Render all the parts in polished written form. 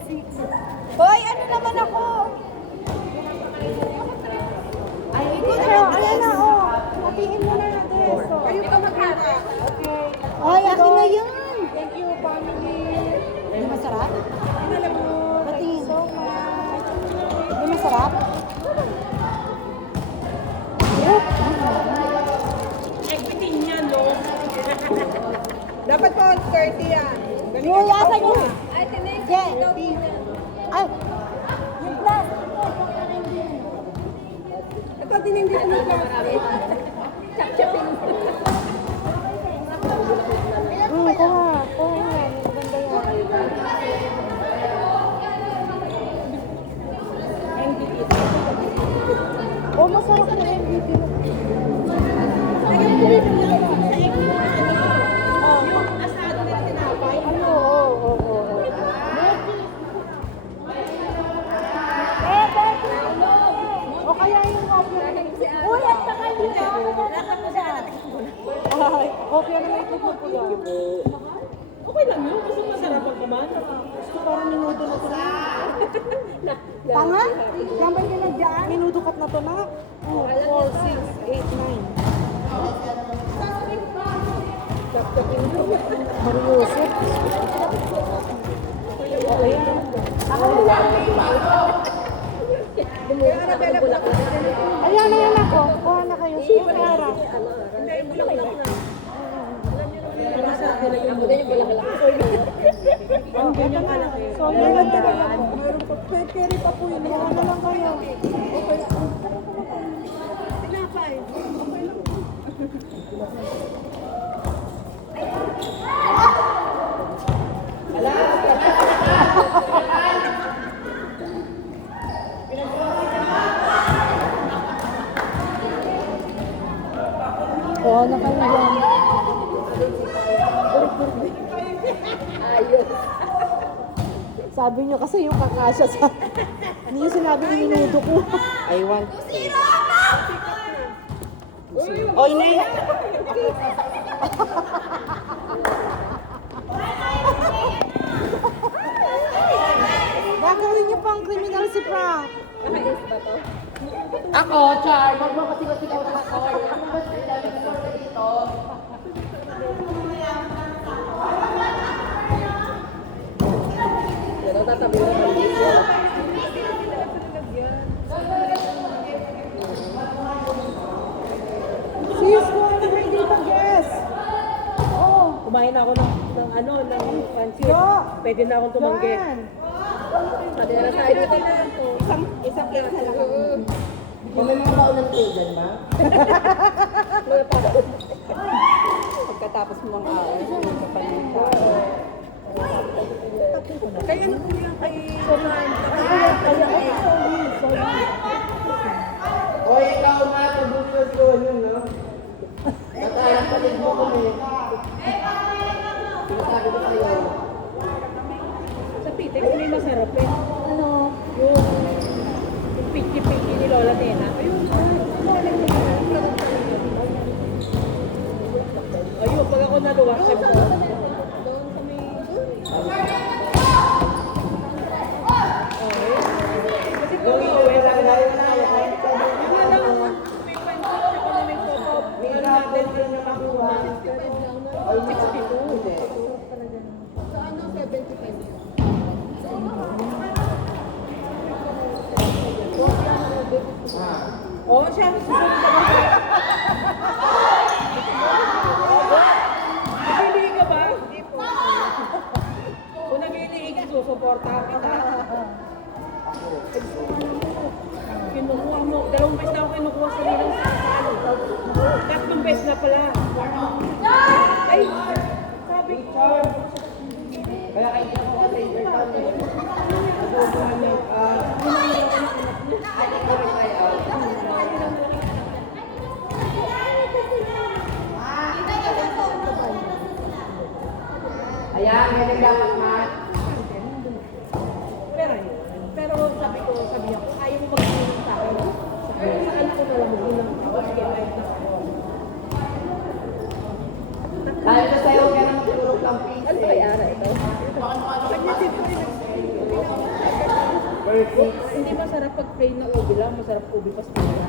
Hoy, ano naman ako? Ay, ikaw na. Ayan na, oh. Hatiin mo na natin. Kayo ka mag-hara. Okay. Ay, akin na yan. Thank you, family. Hindi masarap? Alam mo, Patingin. so much. Hindi masarap? Equity niya, no? Dapat po 30 yan. Uy, asan yun? Ay, tinay. Ay, yung plus. Ito, tinindin mo ka. Kuha. Kuha yan. Maganda yan. Oh, masarap na MVP. O kaya yung opera. Uy, at saka yun na. Ay, opera na may itlog na pula. Okay lang yun, kasi masarap ang kumain. Gusto parang minuto na to na. Tanga? Nambay ka na dyan? Minuto kat na to na. 2, 4, 6, 8, 9. Mariusip. Okay. Ayan, ayan ako. Kuha na kayo. Sige, Clara. Ang ganyan ka lang. So, yun lang talaga po. Mayroon po. Carry pa po yun. Kuha na lang kayo. Okay. Tinapay. Okay lang. Kuha na kayo yan. Ayos. Sabi niyo kasi yung kakasya sa... Hindi niyo sinabi yung minuto ko. I want... Oy, Nay! Gagawin niyo pang criminal si Frank. Ayos ba to? Ako, Char. Huwag mo kasi ikaw sa ako. Ano ba siya dito? Pero tatabi na ba dito? Sis, kuha na kayo dito, guys. Oh, Kumain ako ng ano, ng pansit. Yo! Pwede na akong tumanggi. yan. Pwede na tayo dito. Isang plate na lang. Kung may mga baon ng table ba? Mga paon. Pagkatapos mo ng hours, magpapalita. Kaya ano po yung kay Soman? O, ikaw na, pag-usos ko yun, no? Natalang palig mo kami. Sinasabi ko sa'yo. Sa pitik, may masarap eh. Ano? Yung piki-piki ni Lola Nena. Ayun, ayun, pag ako naluwa, sabi ko, oh, siya, susunod ka ba? Naglilihi ka ba? Hindi po. Kung naglilihi ka, susuporta kita. Kinukuha mo. 2 beses na ako kinukuha sa nilang sa ano. 3 beses na pala. Ay! Sabi ko. Kaya kayo ako kasi ayan, ganyan dapat, Mark. Pero sabi ko, ayaw mo mag-inom sa akin. Saan ko na lang mag-inom ako? Sige, ay Dahil na sa'yo, ganang tulog lang, please. ano ba yara ito? Kanya dito Hindi masarap pag plain na ubi lang, masarap ubi pa sa pala.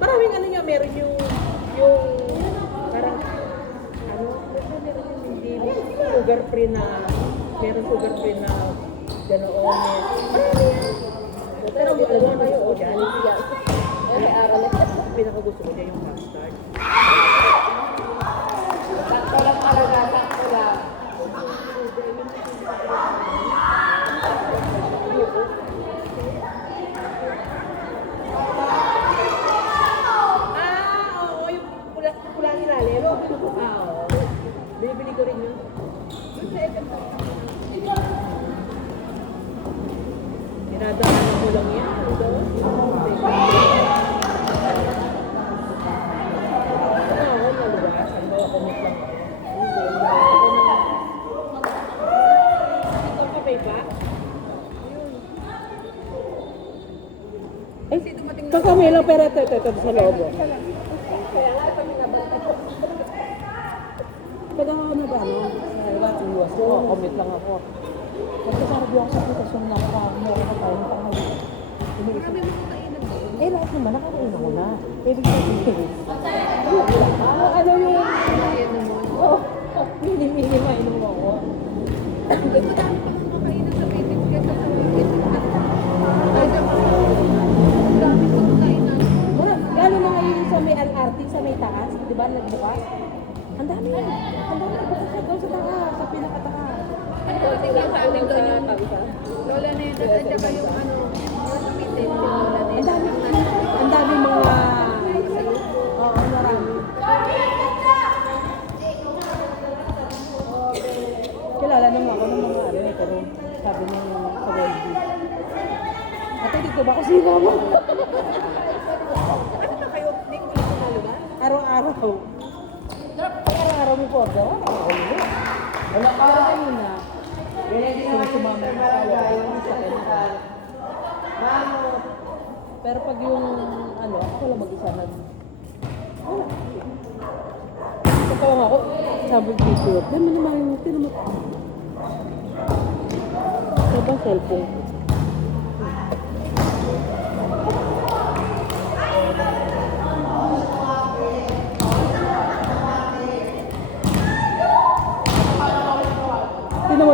Maraming ano niya, meron yung parang meron yung hindi sugar free na ganoon. Marami yan. Pero alam mo kayo, o dyan, pinakagusto ko dyan yung custard. Sakto lang talaga, sakto lang. Oo, yung pula nilalim. Oo. Binibili ko rin yun. Dinadaanan mo lang yan. Ano daw? Oo, maluwas. Ang bawa kumit lang ako. Ito kape ba? Ay, kakami lang pero ito sa loob. Pag ako na ba, no? Ang luwas ko, commit lang ako. Kasi sarap yung sa putasyon na mo ako tayo ng panghali. Marami mo kainan mo. Eh, lahat naman, nakakainan ko na. Pwede ko sabihin. Ano yung... Oo, mini-mini mainom ako. Dami pa kung makainan sa bitin ka sa dami ko kainan. Lalo na ngayon sa may LRT, sa may taas, di ba, nagbukas? Ang dami nagbukas doon sa taas, sa pinakataas. Konti lang sa amin doon yung Lola na yun, at saka yung ano, yung bitin, yung Lola na yun. Ang dami mga... Oo, marami. Kilala naman ako ng mga ano, pero sabi niya sa Goldie. Ate, dito ba kasi mo? Ano na kayo? Hindi ko lang kumalo ba? Araw-araw. Araw-araw mo po order. Wala ka kanina. Sumama na sa pero pag yung ano, ako lang mag-isa nag... Wala. Pagkawang ako, sabi ko dito, dahil mo naman yung tinamot. Ito ba cellphone ko?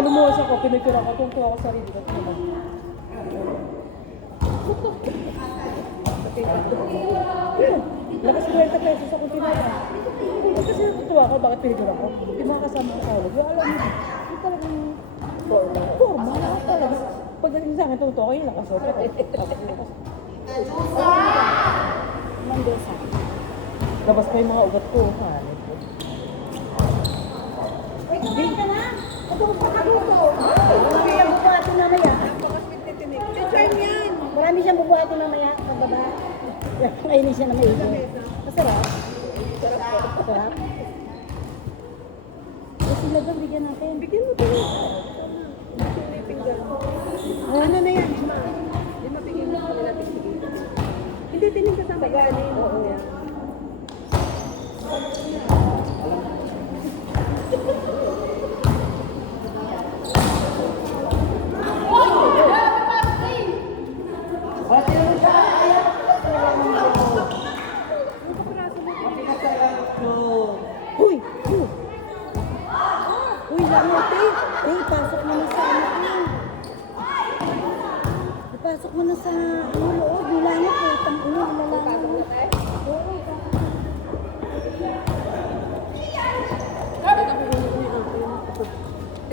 Lumuwas ako, pinicture ako, tungkol ako sa sarili ko. Lakas 20 pesos ako tinata. Kasi natutuwa ako, bakit pinicture ako? Yung mga kasama ko sa ulo. Yung alam mo, yung talagang formal ako talaga. Pagdating sa akin, tungkol ako, yung lakas ako. Mendoza. Labas pa yung mga ugat ko. Hanip ko. Hindi ka na. Ito pa kaluto. Marami siyang bubuhato mamaya. Try yan. Marami siyang bubuhato mamaya. Pagbaba. Kainin siya na may ito. Masarap. Masarap. Sila daw, bigyan natin. Bigyan mo ito. Ano na yan? Lima bigyan mo nila tigil. Hindi, tinig kasama. Paganin. Oo yan. Uy! Uy, langot eh. Eh, pasok mo na sa ano ko. Ipasok mo na sa ano loob. Yung langot eh. Tang-ino, lalangot. Oo.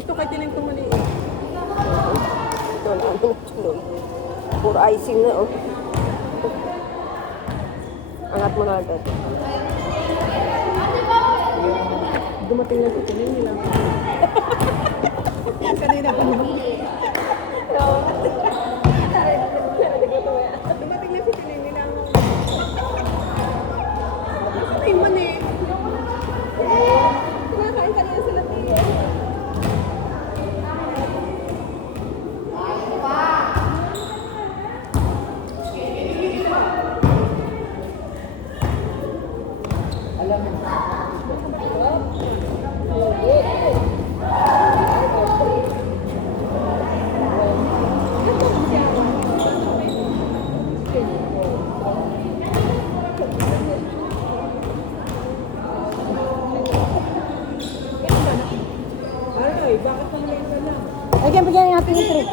Ito kay Tiling tumaliit. Ito na ang tuloy. Puro icing na, oh. Angat mo na agad. Dumating na si Tiling nila. Kanina pa naman. Dumating na si Tiling nila. Nasa yung man eh. Kinakain kanina sila Tiling. Alam mo. yung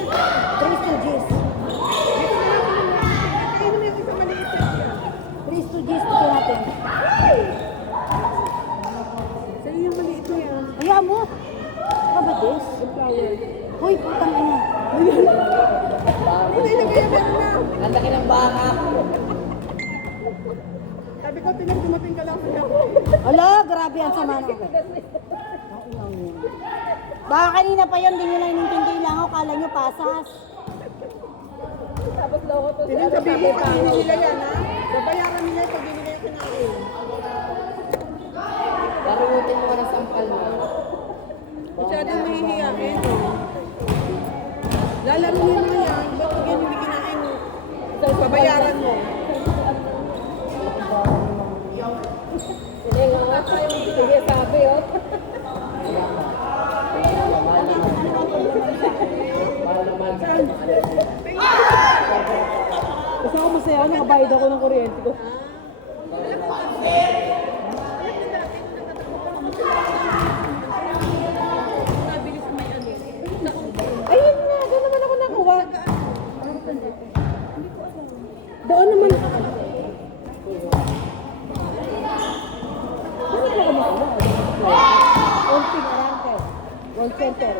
Three Stooges. Kainin mo yung isang maliit yan. Three Stooges ito natin. Sa'yo yung maliit na yan. Ayaw mo. Kabades. Flower. Hoy, putang ina. Hindi na kaya meron na. Ang laki ng baka. Sabi ko, tinang dumating ka lang sa ako. Ala, grabe ang sama na. Baka kanina pa yun, di nyo lang inintindi lang ako. Kala nyo pasas. Tinang sabihin mo, kainin nila yan, ha? Babayaran nila pag hindi nila yung kinain. Parutin mo ka ng sampal mo. Masyadong nahihiyain, no? Lalaro niya na yan. Ba't pag yan hindi kinain mo? Babayaran mo. Hindi nga tayo. Sige, sabi, oh. Gusto ko masaya, nakabayad ako ng kuryente ko. Ayun nga, doon naman ako nakuha. Doon naman. One center.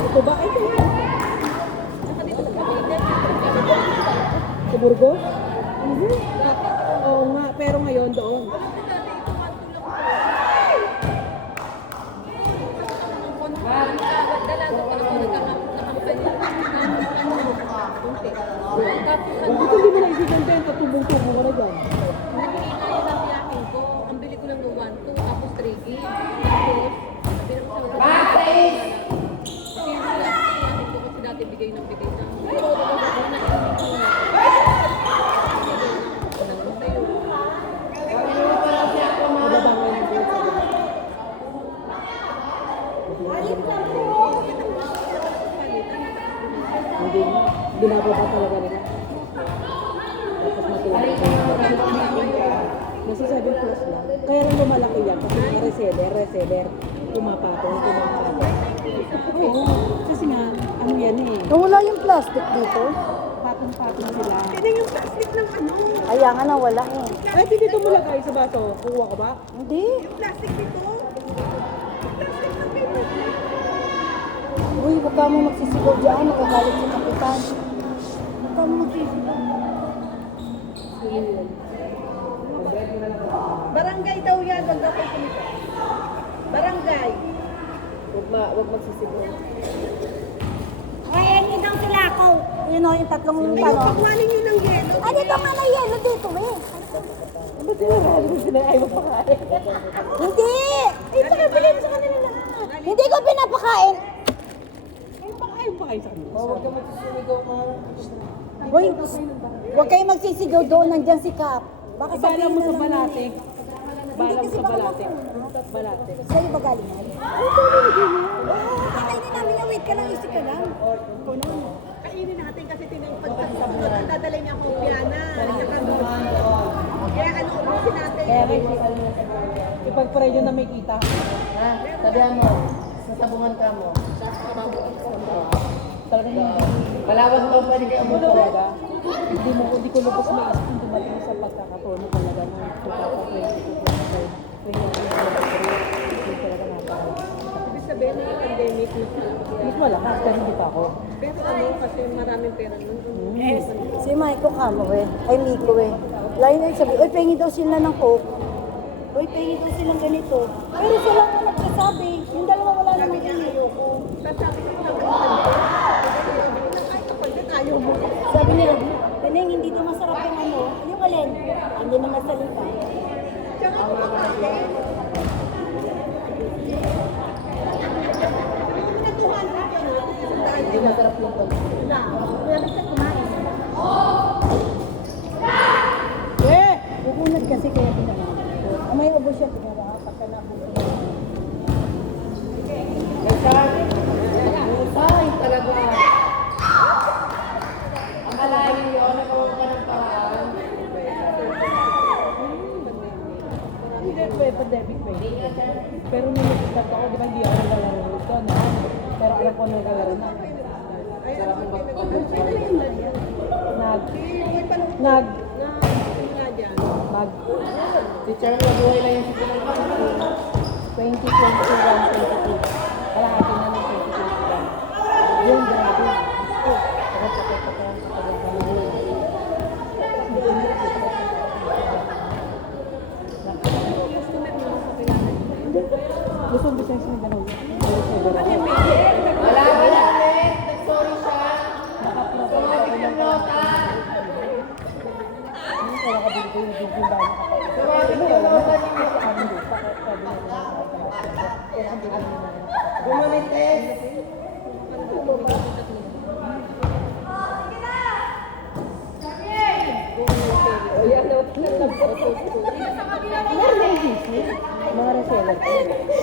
Ito ba? Ito yan. Sa Burgos? Oo nga, pero ngayon doon. Bakit hindi mo na isibenta? Tubong-tubong ka na dyan. Ang bili ko lang ng 1, 2, tapos 3 gig. Tapos, sabi naman sa mga kasi yung yakin ko kasi dati bigay ng bigay na. Mababa nga yung bill sa baba. Hindi, binababa talaga nila. Tapos matulog. Nasa 7 plus lang. Kaya rin lumalaki yan kasi mga reseller, pumapatong. Oo, kasi nga, ano yan eh, Nawala yung plastic dito. patong-patong sila. Tignan yung plastic ng ano. Kaya nga nawala eh. Ay, dito mo lagay sa baso. Kukuha ka ba? Hindi. Yung plastic dito. Plastic ng paper. Uy, huwag ka mo magsisigaw dyan. Makagalit si Kapitan. Huwag ka mo magsisigaw. Barangay daw yan. Wag daw kayo kumita. Barangay. Huwag magsisigaw. Ay, hindi daw sila ako. Yun o, yung tatlong Ayun, ano. pagwanin nyo ng yelo. Ay, dito nga na yelo dito eh. Ba't sila ay mapakain? Hindi! Ay, saka bilhin sa kanila lahat. Hindi ko pinapakain. Ay, pakain pa kayo sa kanila. Huwag ka magsisigaw ka. Uy, huwag kayo magsisigaw doon. Nandyan si Kap. Baka Ibala sabihin mo na sa lang balate. yun Bala mo kasi sa baka balate. maka- Balate. eh. Sa'yo ba galing yan? Ay, tuloy din yan. Kakainin namin yan. Wait ka lang, isip ka lang. Kainin natin kasi pagkasunod ang dadala niya akong piana. Kaya ano, ubusin natin. Ipag-pray nyo na may kita. Ha? Sabihan mo, sasabungan ka mo. Talagang hindi. Malawag mo pa rin kayo mo Talaga. Hindi ko lubos may isip kung dumating sa pagkakataon mo talaga ng 2022. Hindi talaga napakalakas. Ibig sabihin ng pandemic na Mas malakas kasi hindi pa ako. pero ano, kasi maraming pera nun. Yes. Si Maiko kamo eh. Ay, Miko eh. Lain na sabi, uy, pengi daw sila ng coke. Uy, pengi daw silang ganito. Pero sila nga nagsasabi. Yung dalawa wala naman yung ayoko. Sasabi ko naman kahit kapag ayaw mo. Sabi niya, Teneng, hindi daw masarap yung ano. Yung alin? Hindi na masalita. Tsaka ako kakain. Hindi masarap yung pag Eh! Bukunat kasi kaya pinangalan. May ubos siya pinara pagka nabuto. Musay talaga. Ang malayo yun, nagawa ka ng paraan. Hindi Kasi pandemic pa eh. Pero nung nag-start ako, di ba hindi ako naglalaro ito, no? Pero alam ko naglalaro na. Nag, Teacher, mabuhay lang yung sila. 2021, 22. Kalahati na ng 2021. Yun, grabe. Ito, Luzon, Visayas, Mindanao. Wala ka na, Net. Nag-sorry siya. Naka-upload Sumabit yung nota. Kaya kabili ko yung video ba Sumabit yung nota ni Miss. Bumalites. Meron na yung GC. Mga reseller ko.